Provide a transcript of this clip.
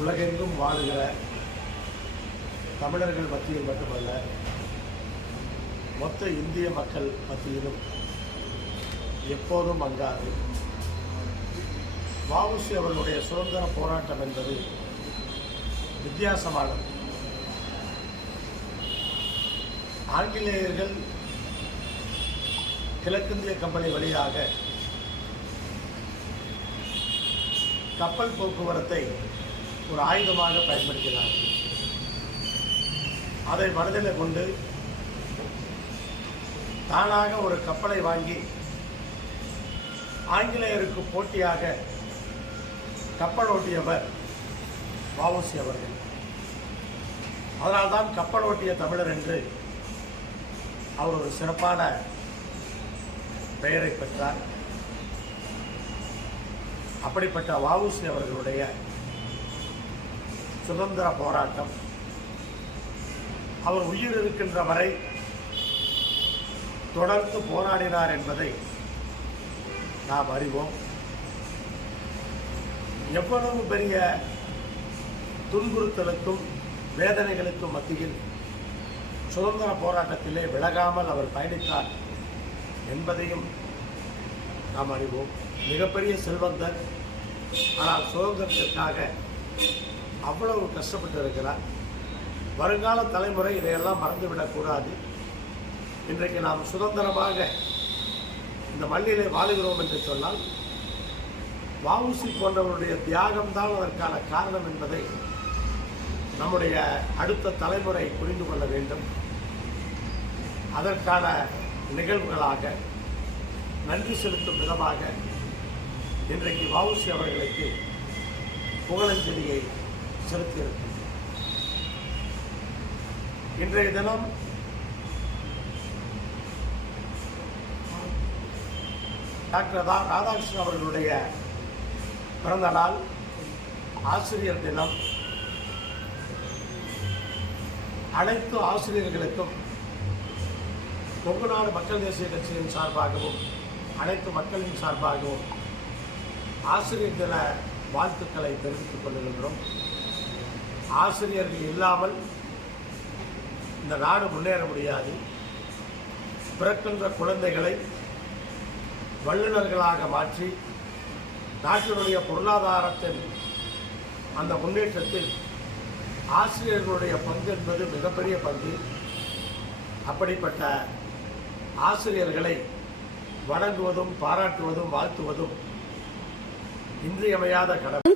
உலகெங்கும் வாழுகிற தமிழர்கள் மத்தியில் மட்டுமல்ல மொத்த இந்திய மக்கள் மத்தியிலும் எப்போதும் அங்காது வாவுசி அவர்களுடைய சுதந்திர போராட்டம் என்பது வித்தியாசமானது. ஆங்கிலேயர்கள் கிழக்கிந்திய கம்பெனி வழியாக கப்பல் போக்குவரத்தை ஒரு ஆயுதமாக பயன்படுத்தினார்கள் அதை மனதில் கொண்டு தானாக ஒரு கப்பலை வாங்கி ஆங்கிலேயருக்கு போட்டியாக கப்பல் ஓட்டியவர் வஉசி அவர்கள். அதனால்தான் கப்பல் ஓட்டிய தமிழர் என்று அவர் ஒரு சிறப்பான பெயரை பெற்றார். அப்படிப்பட்ட வாவுசி அவர்களுடைய சுதந்திர போராட்டம். அவர் உயிர் இருக்கின்ற வரை தொடர்ந்து போராடினார் என்பதை நாம் அறிவோம். எவ்வளவு பெரிய துன்புறுத்தலுக்கும் வேதனைகளுக்கும் மத்தியில் சுதந்திர போராட்டத்திலே விலகாமல் அவர் பயணித்தார் என்பதையும் நாம் அறிவோம். மிகப்பெரிய செல்வந்தர் ஆனால் சுதந்திரத்திற்காக அவ்வளவு கஷ்டப்பட்டு இருக்கிறார் வருங்கால தலைமுறை இதையெல்லாம் மறந்துவிடக்கூடாது இன்றைக்கு நாம் சுதந்திரமாக இந்த மண்ணிலே வாழுகிறோம் என்று சொன்னால் வாவுசி போன்றவருடைய தியாகம்தான் அதற்கான காரணம் என்பதை நம்முடைய அடுத்த தலைமுறை புரிந்து கொள்ள வேண்டும். அதற்கான நிகழ்வுகளாக நன்றி செலுத்தும் விதமாக இன்றைக்கு வாவுசி அவர்களுக்கு புகழஞ்சலியை செலுத்தியிருக்கிறோம் இன்றைய தினம் டாக்டர் ரா ராதாகிருஷ்ணன் அவர்களுடைய பிறந்த நாள் ஆசிரியர் தினம். அனைத்து ஆசிரியர்களுக்கும் கொங்குநாடு மக்கள் தேசிய கட்சியின் சார்பாகவும் அனைத்து மக்களின் சார்பாகவும் ஆசிரியர் தின வாழ்த்துக்களை தெரிவித்துக் கொள்கின்றோம் ஆசிரியர்கள் இல்லாமல் இந்த நாடு முன்னேற முடியாது. பிறக்கின்ற குழந்தைகளை வல்லுநர்களாக மாற்றி நாட்டினுடைய பொருளாதாரத்தின் அந்த முன்னேற்றத்தில் ஆசிரியர்களுடைய பங்கு என்பது மிகப்பெரிய பங்கு. அப்படிப்பட்ட ஆசிரியர்களை வணங்குவதும் பாராட்டுவதும் வாழ்த்துவதும் இன்றியமையாத கடமை.